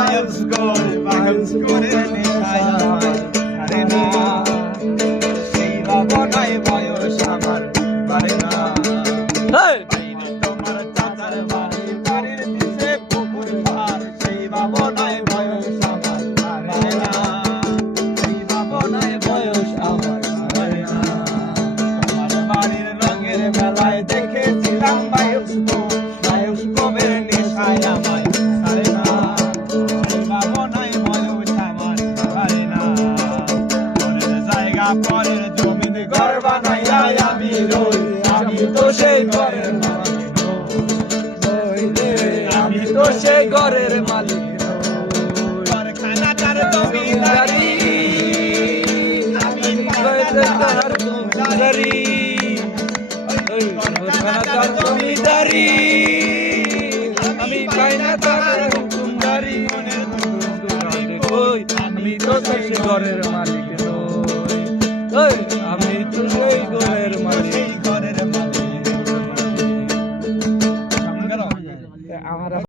বায়ুস করে নেশায় আমায় ছাড়ে না সেই ভাবনায় বয়স আমার পারে না তোমার চাচার বাড়ি বাড়ির নিচে পুকুর পার সেই ভাবনায় বয়স আমার পারে না সেই ভাবনায় বয়স আমার পারে না তোমার বাড়ির রঙের মেলায় দেখেছিলাম বায়ুস্কোপের নেশায় আমায় ছাড়ে না সেই ভাবনায় বয়স আমার পারে না পরের জায়গা পরের জমিন ঘর বানাইয়া আমি রই আমি তো সেই ঘরের মালিক নই আমি তো সেই ঘরের মালিক কারখানাটার জমিদারি আমি কারখানাটার জমিদারি কারখানাটার জমিদারি আমি কারখানাটার জমিদারি আমি তো সেই ঘরের মালিক নই আমি তো সেই ঘরের